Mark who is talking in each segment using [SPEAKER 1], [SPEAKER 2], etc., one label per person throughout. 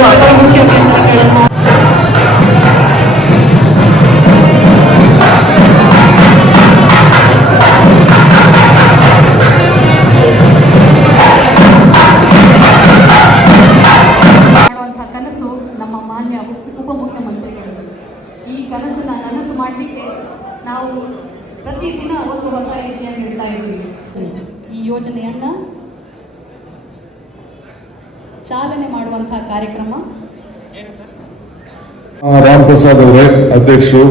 [SPEAKER 1] ಅಭಿಯಂತರರುಗಳು ಅಪರ ಮುಖ್ಯ ಉಪಮುಖ್ಯಮಂತ್ರಿಗಳು ಈ ಕನಸನ್ನ ನನಸು ಮಾಡಲಿಕ್ಕೆ ನಾವು ಪ್ರತಿದಿನ ಒಂದು ಹೊಸ ಹೆಜ್ಜೆಯನ್ನು ಇಡ್ತಾ ಇದ್ದೀವಿ. ಈ ಯೋಜನೆಯನ್ನ ಚಾಲನೆ ಮಾಡುವಂತಹ ಕಾರ್ಯಕ್ರಮ?
[SPEAKER 2] ರಾಮ್ ಪ್ರಸಾದ್ ಅವರೇ ಅಧ್ಯಕ್ಷರು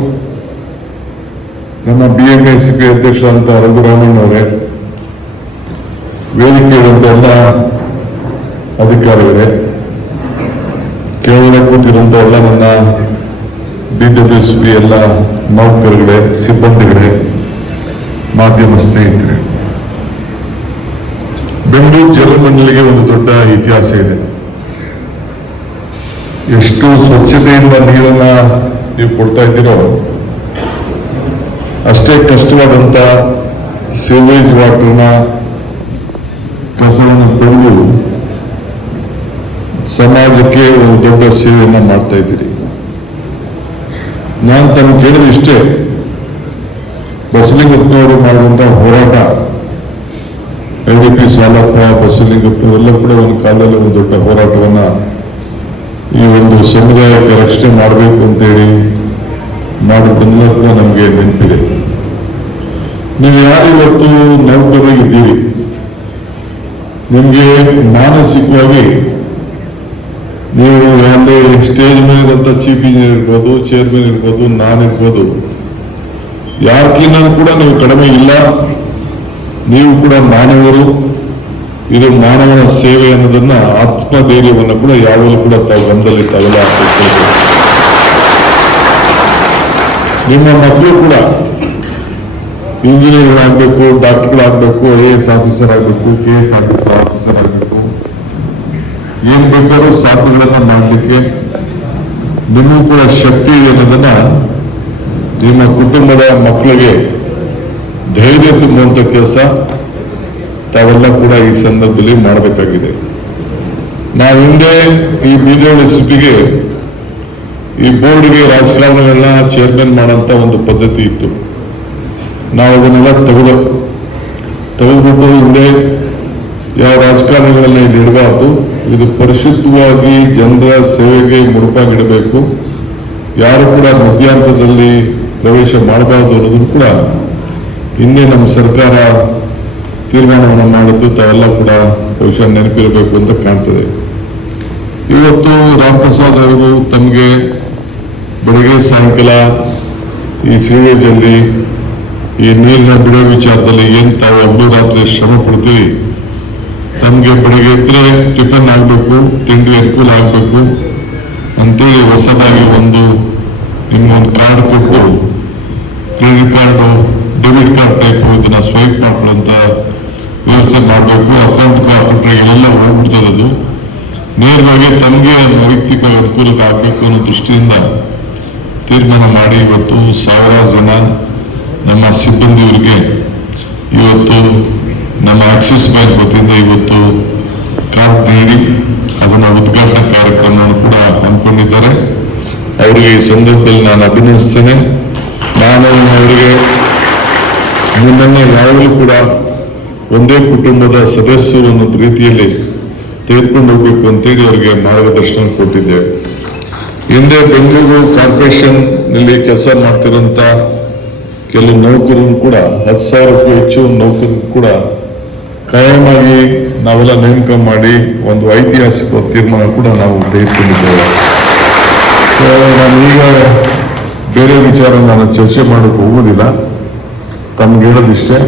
[SPEAKER 2] ನಮ್ಮ ಬಿ ಎಂ ಎಸ್ ಪಿ ಅಧ್ಯಕ್ಷರಾದಂಥ ರಘುರಾಮಣ್ಣ ಅವರೇ ವೇದಿಕೆ ಎಲ್ಲ ಅಧಿಕಾರಿಗಳೇ ಕೇವಲ ಕೂತಿರುವಂತ ಎಲ್ಲ ನನ್ನ ಡಿ ಎಲ್ಲ ನೌಕರಗಳೇ ಸಿಬ್ಬಂದಿಗಳೇ ಮಾಧ್ಯಮ ಸ್ನೇಹಿತರೆ ಬೆಂಗಳೂರು ಜಲಮಂಡಲಿಗೆ ಒಂದು ದೊಡ್ಡ ಇತಿಹಾಸ ಇದೆ. ಎಷ್ಟು ಸ್ವಚ್ಛತೆಯಿಂದ ನೀರನ್ನ ನೀವು ಕೊಡ್ತಾ ಇದ್ದೀರೋ, ಅಷ್ಟೇ ಕಷ್ಟವಾದಂತ ಸೇವೇಜ್ ವಾಟರ್ನ ಕಸವನ್ನು ತಂದು ಸಮಾಜಕ್ಕೆ ಒಂದು ದೊಡ್ಡ ಸೇವೆಯನ್ನ ಮಾಡ್ತಾ ಇದ್ದೀರಿ. ನಾನು ತಮ್ಮ ಕೇಳಿದ ಇಷ್ಟೇ, ಬಸಲಿಂಗಪ್ಪನವರು ಮಾಡಿದಂತ ಹೋರಾಟ ಎಲ್ ಡಿ ಪಿ ಸಾಲಪ್ಪ ಬಸಲಿಂಗಪ್ಪನವರೆಲ್ಲ ಕೂಡ ಒಂದು ಕಾಲದಲ್ಲಿ ಒಂದು ದೊಡ್ಡ ಹೋರಾಟವನ್ನ ಈ ಒಂದು ಸಮುದಾಯಕ್ಕೆ ರಕ್ಷಣೆ ಮಾಡಬೇಕು ಅಂತೇಳಿ ಹೇಳಿ ಕೂಡ ನಮಗೆ ನೆನಪಿದೆ. ನೀವು ಯಾರಿವತ್ತು ನೆನಪಿದ್ದೀರಿ ನೌಕರರಾಗಿದ್ದೀರಿ ನಿಮಗೆ ಮಾನಸಿಕವಾಗಿ ನೀವು ಯಾವುದೇ ಸ್ಟೇಜ್ ಮೇಲೆ ಇರುವಂತ ಚೀಫ್ ಇಂಜಿನಿಯರ್ ಇರ್ಬೋದು, ಚೇರ್ಮನ್ ಇರ್ಬೋದು ನಾನಿರ್ಬೋದು ಯಾರಕ್ಕಿಂತ ಕೂಡ ನೀವು ಕಡಿಮೆ ಇಲ್ಲ, ನೀವು ಕೂಡ ಮಾನವರು. ಇದು ಮಾನವನ ಸೇವೆ ಅನ್ನೋದನ್ನ ಆತ್ಮಧೈರ್ಯವನ್ನು ಕೂಡ ಯಾವಾಗಲೂ ಕೂಡ ತಾವು ಗಮನದಲ್ಲಿ ತಾವೆಲ್ಲ. ನಿಮ್ಮ ಮಕ್ಕಳು ಕೂಡ ಇಂಜಿನಿಯರ್ ಆಗಬೇಕು ಡಾಕ್ಟರ್ಗಳಾಗಬೇಕು ಐ ಎಸ್ ಆಫೀಸರ್ ಆಗಬೇಕು ಕೆ ಎಸ್ ಆಫೀಸರ್ ಆಗಬೇಕು ಏನ್ ಬೇಕಾದ್ರೂ ಸಾಧನೆಗಳನ್ನ ಮಾಡಲಿಕ್ಕೆ ನಿಮಗೂ ಕೂಡ ಶಕ್ತಿ ಇದೆ ಅನ್ನೋದನ್ನ ನಿಮ್ಮ ಕುಟುಂಬದ ಮಕ್ಕಳಿಗೆ ಧೈರ್ಯ ತುಂಬುವಂತ ಕೆಲಸ ತಾವೆಲ್ಲ ಕೂಡ ಈ ಸಂದರ್ಭದಲ್ಲಿ ಮಾಡಬೇಕಾಗಿದೆ. ನಾವು ಹಿಂದೆ ಈ ಬೀಜೋಳ ಸುದ್ದಿಗೆ ಈ ಬೋರ್ಡ್ಗೆ ರಾಜಕಾರಣಗಳನ್ನ ಚೇರ್ಮನ್ ಮಾಡೋಂಥ ಒಂದು ಪದ್ಧತಿ ಇತ್ತು. ನಾವು ಅದನ್ನೆಲ್ಲ ತೆಗೆದು, ತೆಗೆದುಬಿಟ್ಟು ಹಿಂದೆ ಯಾವ ರಾಜಕಾರಣಗಳನ್ನ ಇಲ್ಲಿ ಇಡಬಾರ್ದು. ಇದು ಪರಿಶುದ್ಧವಾಗಿ ಜನರ ಸೇವೆಗೆ ಮುಡುಪಾಗಿಡಬೇಕು. ಯಾರು ಕೂಡ ಮಧ್ಯಾಹ್ನದಲ್ಲಿ ಪ್ರವೇಶ ಮಾಡಬಾರ್ದು ಅನ್ನೋದನ್ನು ಕೂಡ ಹಿಂದೆ ನಮ್ಮ ಸರ್ಕಾರ ತೀರ್ಮಾನವನ್ನು ಮಾಡಿದ್ದು ತಾವೆಲ್ಲ ಕೂಡ ಬಹುಶಃ ನೆನಪಿರಬೇಕು ಅಂತ ಕಾಣ್ತದೆ. ಇವತ್ತು ರಾಮಪ್ರಸಾದ್ ಅವರು ತಮಗೆ ಬೆಳಗ್ಗೆ ಸಾಯಂಕಾಲ ಈ ಸೀವೇಜಲ್ಲಿ ಈ ನೀರಿನ ಬಿಡೋ ವಿಚಾರದಲ್ಲಿ ಏನು ತಾವು ಹಗಲು ರಾತ್ರಿ ಶ್ರಮ ಪಡ್ತೀವಿ ತಮಗೆ ಬೆಳಗ್ಗೆ ಎದ್ರೆ ಟಿಫನ್ ಆಗಬೇಕು, ತಿಂಡಿ ಅನುಕೂಲ ಆಗಬೇಕು, ಅಂತೇಳಿ ಹೊಸದಾಗಿ ಒಂದು ನಿಮ್ಗೊಂದು ಕಾರ್ಡ್ ಕೊಟ್ಟು credit card, debit card type ಇದನ್ನ ಸ್ವೈಪ್ ಮಾಡ್ಕೊಳ್ಳುವಂತ ವ್ಯವಸ್ಥೆ ಮಾಡಬೇಕು ಅಕೌಂಟ್ ಎಲ್ಲ ಹೋಗ್ಬಿಡ್ತದೆ ಅದು. ನೇರವಾಗಿ ತಮಗೆ ವೈಯಕ್ತಿಕ ಅನುಕೂಲಕ್ಕೆ ಆಗಬೇಕು ಅನ್ನೋ ದೃಷ್ಟಿಯಿಂದ ತೀರ್ಮಾನ ಮಾಡಿ ಇವತ್ತು ಸಾವಿರಾರು ಜನ ನಮ್ಮ ಸಿಬ್ಬಂದಿಯವರಿಗೆ ಇವತ್ತು ನಮ್ಮ ಆಕ್ಸಿಸ್ ಬ್ಯಾಂಕ್ ವತಿಯಿಂದ ಇವತ್ತು ಕಾರ್ಡ್ ನೀಡಿ ಅದನ್ನ ಉದ್ಘಾಟನಾ ಕಾರ್ಯಕ್ರಮವನ್ನು ಕೂಡ ಹಮ್ಮಿಕೊಂಡಿದ್ದಾರೆ. ಅವರಿಗೆ ಈ ಸಂದರ್ಭದಲ್ಲಿ ನಾನು ಅಭಿನಂದಿಸ್ತೇನೆ. ನಾನು ಅವರಿಗೆ ನಿನ್ನೆ ಯಾವಾಗಲೂ ಕೂಡ ಒಂದೇ ಕುಟುಂಬದ ಸದಸ್ಯರು ಅನ್ನೋ ರೀತಿಯಲ್ಲಿ ತೆಗೆದುಕೊಂಡು ಹೋಗ್ಬೇಕು ಅಂತೇಳಿ ಅವರಿಗೆ ಮಾರ್ಗದರ್ಶನ ಕೊಟ್ಟಿದ್ದೇವೆ ಹಿಂದೆ ಬೆಂಗಳೂರು ಕಾರ್ಪೊರೇಷನ್ನಲ್ಲಿ ಕೆಲಸ ಮಾಡ್ತಿರೋಂಥ ಕೆಲವು ನೌಕರರು ಕೂಡ, ಹತ್ತು ಸಾವಿರಕ್ಕೂ ಹೆಚ್ಚು ನೌಕರರು ಕೂಡ ಕಾಯಮಾಗಿ ನಾವೆಲ್ಲ ನೇಮಕ ಮಾಡಿ ಒಂದು ಐತಿಹಾಸಿಕ ತೀರ್ಮಾನ ಕೂಡ ನಾವು ತೆಗೆದುಕೊಂಡಿದ್ದೇವೆ. ನಾನೀಗ ಬೇರೆ ವಿಚಾರ ನಾನು ಚರ್ಚೆ ಮಾಡೋಕೆ ಹೋಗುವುದಿಲ್ಲ ತಮ್ಗೆ ಹೇಳೋದಿಷ್ಟೇ.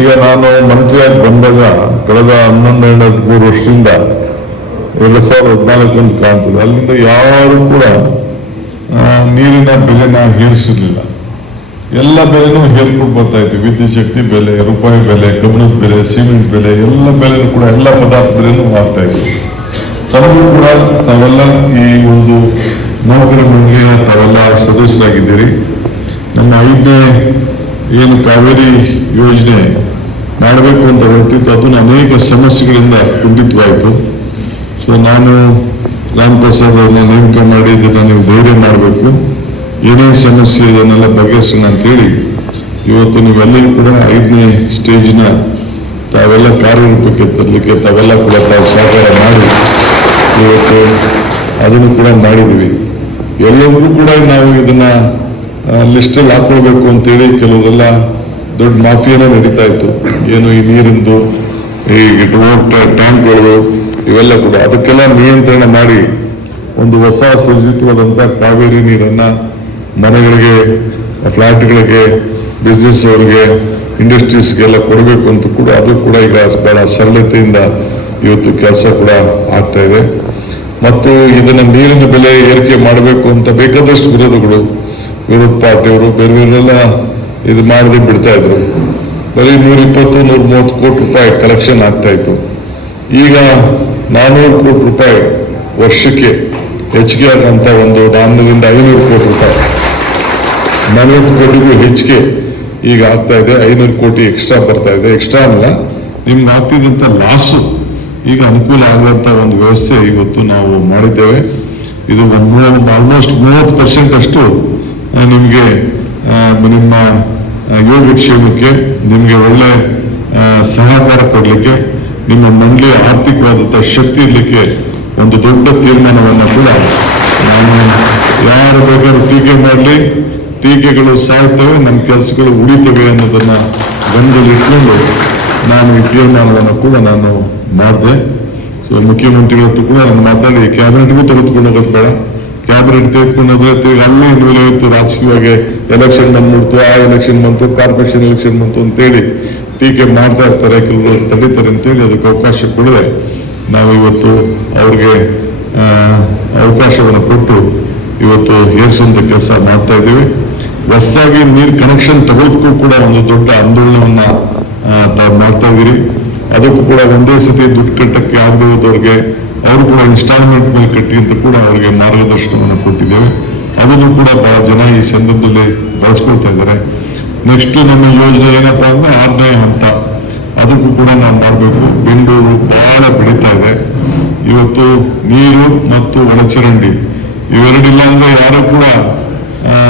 [SPEAKER 2] ಈಗ ನಾನು ಮಂತ್ರಿಯಾಗಿ ಬಂದಾಗ ಕಳೆದ ಹನ್ನೊಂದು ಮೂರು ವರ್ಷದಿಂದ ಎರಡು ಸಾವಿರದ ಹದಿನಾಲ್ಕು ಅಂತ ಕಾಣ್ತದೆ. ಅಲ್ಲಿಂದ ಯಾರು ಕೂಡ ನೀರಿನ ಬೆಲೆನ ಹೇರಿಸಿರ್ಲಿಲ್ಲ. ಎಲ್ಲ ಬೆಲೆನೂ ಹೇರ್ಕೊಂಡು ಬರ್ತಾ ಇತ್ತು. ವಿದ್ಯುತ್ ಶಕ್ತಿ ಬೆಲೆ, ರೂಪಾಯಿ ಬೆಲೆ ಕಬ್ಬಿಣದ ಬೆಲೆ, ಸಿಮೆಂಟ್ ಬೆಲೆ, ಎಲ್ಲ ಬೆಲೆನೂ ಕೂಡ, ಎಲ್ಲ ಪದಾರ್ಥ ಬೆಲೆನೂ ಮಾಡ್ತಾ ಇತ್ತು. ತಮಗೂ ಕೂಡ ತಾವೆಲ್ಲ ಈ ಒಂದು ನೌಕರ ಮಂಡಳಿಯ ತಾವೆಲ್ಲ ಸದಸ್ಯರಾಗಿದ್ದೀರಿ. ನನ್ನ ಐದನೇ ಏನು ಕಾವೇರಿ ಯೋಜನೆ ಮಾಡಬೇಕು ಅಂತ ಹೊರಟಿತ್ತು ಅದನ್ನು ಅನೇಕ ಸಮಸ್ಯೆಗಳಿಂದ ಕುಂಠಿತವಾಯಿತು. ಸೊ ನಾನು ರಾಮ್ ಪ್ರಸಾದ್ ಅವ್ರನ್ನ ನೇಮಕ ಮಾಡಿ ಇದನ್ನು ನೀವು ಧೈರ್ಯ ಮಾಡಬೇಕು. ಏನೇ ಸಮಸ್ಯೆ ಇದನ್ನೆಲ್ಲ ಬಗೆಹರಿಸೋಣ ಅಂತೇಳಿ ಇವತ್ತು ನೀವೆಲ್ಲರೂ ಕೂಡ ಐದನೇ ಸ್ಟೇಜ್ನ ತಾವೆಲ್ಲ ಕಾರ್ಯರೂಪಕ್ಕೆ ತರಲಿಕ್ಕೆ ತಾವೆಲ್ಲ ಕೂಡ ತಾವು ಸಹಕಾರ ಮಾಡಿ ಇವತ್ತು ಅದನ್ನು ಕೂಡ ಮಾಡಿದ್ವಿ ಎಲ್ಲರಿಗೂ ಕೂಡ ನಾವು ಇದನ್ನ ಲಿಸ್ಟಲ್ಲಿ ಹಾಕೊಳ್ಬೇಕು ಅಂತೇಳಿ ಕೆಲವರೆಲ್ಲ ದೊಡ್ಡ ಮಾಫಿಯಾನೇ ನಡೀತಾ ಇತ್ತು. ಏನು ಈ ನೀರಿಂದು, ಈ ಟ್ಯಾಂಕ್ಗಳು ಇವೆಲ್ಲ ಕೂಡ ಅದಕ್ಕೆಲ್ಲ ನಿಯಂತ್ರಣ ಮಾಡಿ ಒಂದು ಹೊಸ ಸುಜಿತವಾದಂಥ ಕಾವೇರಿ ನೀರನ್ನ ಮನೆಗಳಿಗೆ, ಫ್ಲಾಟ್ಗಳಿಗೆ ಬಿಸ್ನೆಸ್ ಅವ್ರಿಗೆ ಇಂಡಸ್ಟ್ರೀಸ್ಗೆಲ್ಲ ಕೊಡಬೇಕು ಅಂತ ಕೂಡ ಅದು ಕೂಡ ಈಗ ಬಹಳ ಸರಳತೆಯಿಂದ ಇವತ್ತು ಕೆಲಸ ಕೂಡ ಆಗ್ತಾ ಇದೆ. ಮತ್ತು ಇದನ್ನು ನೀರಿನ ಬೆಲೆ ಏರಿಕೆ ಮಾಡಬೇಕು ಅಂತ ಬೇಕಾದಷ್ಟು ವಿರೋಧಗಳು ವಿರೋಧ ಪಾರ್ಟಿಯವರು ಬೇರೆ ಬೇರೆಲ್ಲ ಇದು ಮಾಡದೆ ಬಿಡ್ತಾ ಇದ್ರು. ಬರೀ ನೂರ ಇಪ್ಪತ್ತು ನೂರ ಮೂವತ್ತು ಕೋಟಿ ರೂಪಾಯಿ ಕಲೆಕ್ಷನ್ ಆಗ್ತಾ ಇತ್ತು. ಈಗ ನಾನ್ನೂರು ಕೋಟಿ ರೂಪಾಯಿ ವರ್ಷಕ್ಕೆ ಹೆಚ್ಚಿಗೆ ಆಗುವಂತ ಒಂದು ನಾನ್ನೂರಿಂದ ಐನೂರು ಕೋಟಿ ರೂಪಾಯಿ. ನಲವತ್ತು ಕೋಟಿಗೂ ಹೆಚ್ಚಿಗೆ ಈಗ ಆಗ್ತಾ ಇದೆ, ಐನೂರು ಕೋಟಿ ಎಕ್ಸ್ಟ್ರಾ ಬರ್ತಾ ಇದೆ. ಎಕ್ಸ್ಟ್ರಾ ಅಲ್ಲ ನಿಮ್ಗೆ ಆಗ್ತಿದ್ದಂಥ ಲಾಸು ಈಗ ಅನುಕೂಲ ಆಗುವಂತ ಒಂದು ವ್ಯವಸ್ಥೆ ಇವತ್ತು ನಾವು ಮಾಡಿದ್ದೇವೆ. ಇದು ಒಂದು ಆಲ್ಮೋಸ್ಟ್ ಮೂವತ್ತು ಪರ್ಸೆಂಟ್ ಅಷ್ಟು ನಿಮಗೆ ನಿಮ್ಮ ಯೋಗ ಯೋಗಕ್ಷೇಮಕ್ಕೆ ನಿಮಗೆ ಒಳ್ಳೆ ಸಹಕಾರ ಕೊಡಲಿಕ್ಕೆ, ನಿಮ್ಮ ಮಂಡಳಿಯ ಆರ್ಥಿಕವಾದಂಥ ಶಕ್ತಿ ಇರಲಿಕ್ಕೆ ಒಂದು ದೊಡ್ಡ ತೀರ್ಮಾನವನ್ನು ಕೂಡ ನಾನು ಯಾರು ಬೇಕಾದ್ರೂ ಟೀಕೆ ಮಾಡಲಿ. ಟೀಕೆಗಳು ಸಾಯ್ತವೆ, ನಮ್ಮ ಕೆಲಸಗಳು ಉಳಿತವೆ ಅನ್ನೋದನ್ನು ಗಮನದಲ್ಲಿಟ್ಕೊಂಡು ನಾನು ಈ ತೀರ್ಮಾನವನ್ನು ಕೂಡ ನಾನು ಮಾಡಿದೆ. ಸೊ ಮುಖ್ಯಮಂತ್ರಿಗಳ ಕೂಡ ನಾನು ಮಾತಾಡಿ ಕ್ಯಾಬಿನೆಟ್ಗೂ ತೆಗೆದುಕೊಂಡು ಹೋಗೋದು ಬೇಡ. ಕ್ಯಾಬಿನೆಟ್ ತೆಗೆದುಕೊಂಡು ತಿರುಗಿ ಅಲ್ಲೇ ನೂಲೆ ಇತ್ತು ರಾಜಕೀಯವಾಗಿ ಎಲೆಕ್ಷನ್ ಬಂದ್ಬಿಡ್ತು ಆ ಎಲೆಕ್ಷನ್ ಬಂತು ಕಾರ್ಪೊರೇಷನ್ ಎಲೆಕ್ಷನ್ ಬಂತು ಅಂತೇಳಿ ಟೀಕೆ ಮಾಡ್ತಾ ಇರ್ತಾರೆ ಕೆಲವರು ತಡೀತಾರೆ ಅಂತೇಳಿ ಅದಕ್ಕೆ ಅವಕಾಶ ಕೊಡದೆ ನಾವು ಇವತ್ತು ಅವ್ರಿಗೆ ಅವಕಾಶವನ್ನು ಕೊಟ್ಟು ಇವತ್ತು ಏರ್ಸುವಂತ ಕೆಲಸ ಮಾಡ್ತಾ ಇದ್ದೀವಿ. ಹೊಸದಾಗಿ ನೀರು ಕನೆಕ್ಷನ್ ತಗೋದಕ್ಕೂ ಕೂಡ ಒಂದು ದೊಡ್ಡ ಆಂದೋಲನವನ್ನ ಮಾಡ್ತಾ ಇದ್ದೀರಿ. ಅದಕ್ಕೂ ಕೂಡ ಒಂದೇ ಸತಿ ದುಡ್ಡು ಕಟ್ಟಕ್ಕೆ ಆಗದೆ ಹೋದವ್ರಿಗೆ ಅವರು ಕೂಡ ಇನ್ಸ್ಟಾಲ್ಮೆಂಟ್ ಮೇಲೆ ಕಟ್ಟಿ ಅಂತ ಕೂಡ ಅವರಿಗೆ ಮಾರ್ಗದರ್ಶನವನ್ನು ಕೊಟ್ಟಿದ್ದೇವೆ. ಅದನ್ನು ಕೂಡ ಬಹಳ ಜನ ಈ ಸಂದರ್ಭದಲ್ಲಿ ಬಳಸ್ಕೊಳ್ತಾ ಇದ್ದಾರೆ. ನೆಕ್ಸ್ಟ್ ನಮ್ಮ ಯೋಜನೆ ಏನಪ್ಪಾ ಅಂದ್ರೆ ಆರನೇ ಹಂತ. ಅದಕ್ಕೂ ಕೂಡ ನಾವು ಮಾಡಬೇಕು. ಬೆಂಗಳೂರು ಬಹಳ ಬೆಳೀತಾ ಇದೆ. ಇವತ್ತು ನೀರು ಮತ್ತು ಒಳಚರಂಡಿ ಇವೆರಡಿಲ್ಲ ಅಂದ್ರೆ ಯಾರು ಕೂಡ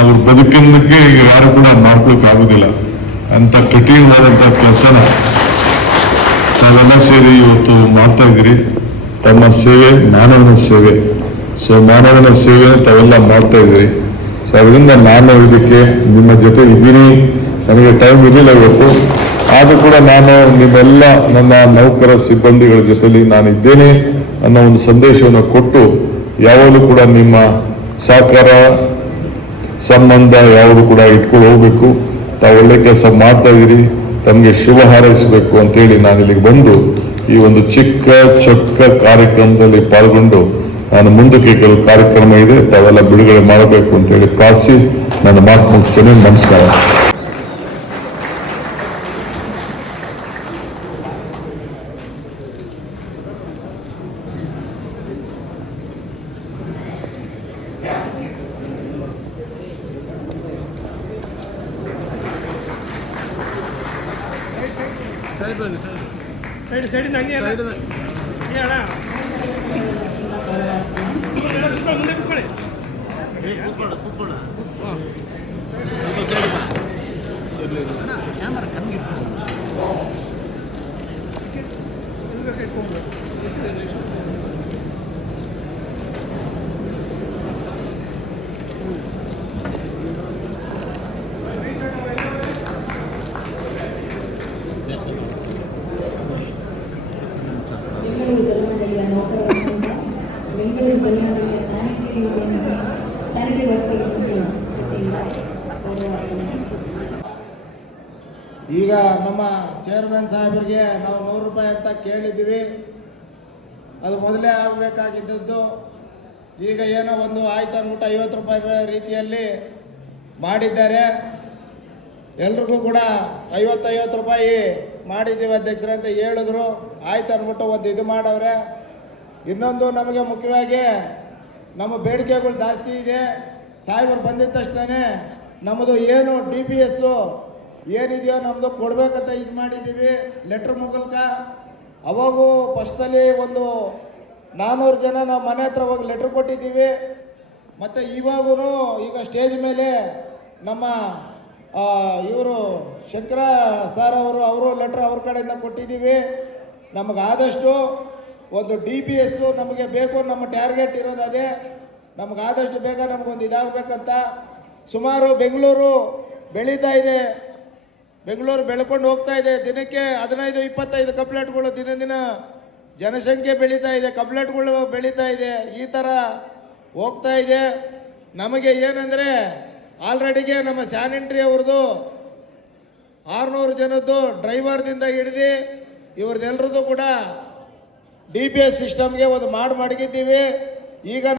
[SPEAKER 2] ಅವ್ರ ಬದುಕಿನಕ್ಕೆ ಯಾರು ಕೂಡ ಮಾಡ್ಕೊಳಕ್ ಆಗುದಿಲ್ಲ. ಅಂತ ಕಠಿಣವಾದಂತ ಕೆಲಸನ ತಾವೆಲ್ಲ ಸೇರಿ ಇವತ್ತು ಮಾಡ್ತಾ ಇದ್ದೀರಿ. ತಮ್ಮ ಸೇವೆ, ಮಾನವನ ಸೇವೆ. ಸೊ ಮಾನವನ ಸೇವೆ ತಾವೆಲ್ಲ ಮಾಡ್ತಾ ಇದ್ದೀರಿ. ಸೊ ಅದರಿಂದ ನಾನು ಇದಕ್ಕೆ ನಿಮ್ಮ ಜೊತೆ ಇದ್ದೀನಿ. ನನಗೆ ಟೈಮ್ ಇರಲಿಲ್ಲ ಇವತ್ತು. ಆದರೂ ಕೂಡ ನಾನು ನಿಮ್ಮೆಲ್ಲ ನನ್ನ ನೌಕರ ಸಿಬ್ಬಂದಿಗಳ ಜೊತೆಲಿ ನಾನು ಇದ್ದೇನೆ ಅನ್ನೋ ಒಂದು ಸಂದೇಶವನ್ನು ಕೊಟ್ಟು ಯಾವಾಗಲೂ ಕೂಡ ನಿಮ್ಮ ಸಹಕಾರ, ಸಂಬಂಧ ಯಾವುದು ಕೂಡ ಇಟ್ಕೊಂಡು ಹೋಗ್ಬೇಕು. ತಾವು ಒಳ್ಳೆ ಕೆಲಸ ಮಾಡ್ತಾ ಇದ್ದೀರಿ. ತಮಗೆ ಶುಭ ಹಾರೈಸಬೇಕು ಅಂತೇಳಿ ನಾನು ಇಲ್ಲಿಗೆ ಬಂದು ಈ ಒಂದು ಚಿಕ್ಕ, ಚೊಕ್ಕ ಕಾರ್ಯಕ್ರಮದಲ್ಲಿ ಪಾಲ್ಗೊಂಡು ನಾನು ಮುಂದಕ್ಕೆ ಕೆಲವು ಕಾರ್ಯಕ್ರಮ ಇದೆ. ತಾವೆಲ್ಲ ಬಿಡುಗಡೆ ಮಾಡಬೇಕು ಅಂತೇಳಿ ಪ್ರಾರ್ಥಿಸಿ ನನ್ನ ಮಾತು ಮುಗಿಸ್ತೇನೆ. ನಮಸ್ಕಾರ.
[SPEAKER 3] ಸೈಡ್ ಬನ್ನಿ ಸೈಡ್
[SPEAKER 4] ಸೈಡ್ ಸೈಡಿಂದ ಹಂಗೆ ಅಲ್ಲ.
[SPEAKER 3] ಸೈಡ್
[SPEAKER 4] ಏ ಅಣ್ಣ ಕುತ್ಕೊಳ್ಳಿ, ಕುತ್ಕೊಳ್ಳಿ, ಮುಂದೆ ಕುತ್ಕೊಳ್ಳಿ
[SPEAKER 5] ಬೆಂಗಳೂರು
[SPEAKER 3] ಈಗ ನಮ್ಮ ಚೇರ್ಮನ್ ಸಾಹೇಬರಿಗೆ ನಾವು ನೂರು ರೂಪಾಯಿ ಅಂತ ಕೇಳಿದ್ದೀವಿ. ಅದು ಮೊದಲೇ ಆಗಬೇಕಾಗಿದ್ದದ್ದು. ಈಗ ಏನೋ ಒಂದು ಆಯ್ತು ಅಂದ್ಬಿಟ್ಟು ಐವತ್ತು ರೂಪಾಯಿ ರೀತಿಯಲ್ಲಿ ಮಾಡಿದ್ದಾರೆ. ಎಲ್ರಿಗೂ ಕೂಡ ಐವತ್ತೈವತ್ತು ರೂಪಾಯಿ ಮಾಡಿದ್ದೀವಿ ಅಧ್ಯಕ್ಷರು ಅಂತ ಹೇಳಿದ್ರು. ಆಯ್ತು ಅಂದ್ಬಿಟ್ಟು ಒಂದು ಇದು ಮಾಡವ್ರೆ. ಇನ್ನೊಂದು ನಮಗೆ ಮುಖ್ಯವಾಗಿ ನಮ್ಮ ಬೇಡಿಕೆಗಳು ಜಾಸ್ತಿ ಇದೆ. ಸಾಹೇಬರು ಬಂದಿದ್ದ ತಕ್ಷಣ ನಮ್ಮದು ಏನು ಡಿ ಪಿ ಎಸ್ಸು ಏನಿದೆಯೋ ನಮ್ಮದು ಕೊಡಬೇಕಂತ ಇದು ಮಾಡಿದ್ದೀವಿ. ಲೆಟ್ರ್ ಮೂಲಕ ಅವಾಗೂ ಫಸ್ಟಲ್ಲಿ ಒಂದು ನಾನ್ನೂರು ಜನ ನಾವು ಮನೆ ಹತ್ರ ಹೋಗಿ ಲೆಟ್ರ್ ಕೊಟ್ಟಿದ್ದೀವಿ. ಮತ್ತು ಇವಾಗೂ ಈಗ ಸ್ಟೇಜ್ ಮೇಲೆ ನಮ್ಮ ಇವರು ಶಂಕರ ಸರ್ ಅವರು ಅವರು ಲೆಟ್ರ್ ಅವ್ರ ಕಡೆಯಿಂದ ಕೊಟ್ಟಿದ್ದೀವಿ. ನಮಗೆ ಆದಷ್ಟು ಒಂದು ಡಿ ಪಿ ಎಸ್ಸು ನಮಗೆ ಬೇಕು ನಮ್ಮ ಟಾರ್ಗೆಟ್ ಇರೋದು ಅದೇ. ನಮ್ಗೆ ಆದಷ್ಟು ಬೇಗ ನಮಗೊಂದು ಇದಾಗಬೇಕಂತ. ಸುಮಾರು ಬೆಂಗಳೂರು ಬೆಳೀತಾ ಇದೆ. ಬೆಂಗಳೂರು ಬೆಳ್ಕೊಂಡು ಹೋಗ್ತಾ ಇದೆ. ದಿನಕ್ಕೆ ಹದಿನೈದು, ಇಪ್ಪತ್ತೈದು ಕಂಪ್ಲೇಂಟ್ಗಳು ದಿನ ದಿನ ಜನಸಂಖ್ಯೆ ಬೆಳೀತಾ ಇದೆ. ಕಂಪ್ಲೇಂಟ್ಗಳು ಬೆಳೀತಾ ಇದೆ. ಈ ಥರ ಹೋಗ್ತಾ ಇದೆ. ನಮಗೆ ಏನಂದರೆ ಆಲ್ರೆಡಿಗೆ ನಮ್ಮ ಸ್ಯಾನಿಟ್ರಿ ಅವ್ರದ್ದು ಆರುನೂರು ಜನದ್ದು ಡ್ರೈವರ್ದಿಂದ ಹಿಡಿದು ಇವ್ರದ್ದೆಲ್ಲರದ್ದು ಕೂಡ ಡಿ ಪಿ ಎಸ್ ಸಿಸ್ಟಮ್ಗೆ ಒಂದು ಮಾಡಿ ಮಡಗಿದ್ದೀವಿ ಈಗ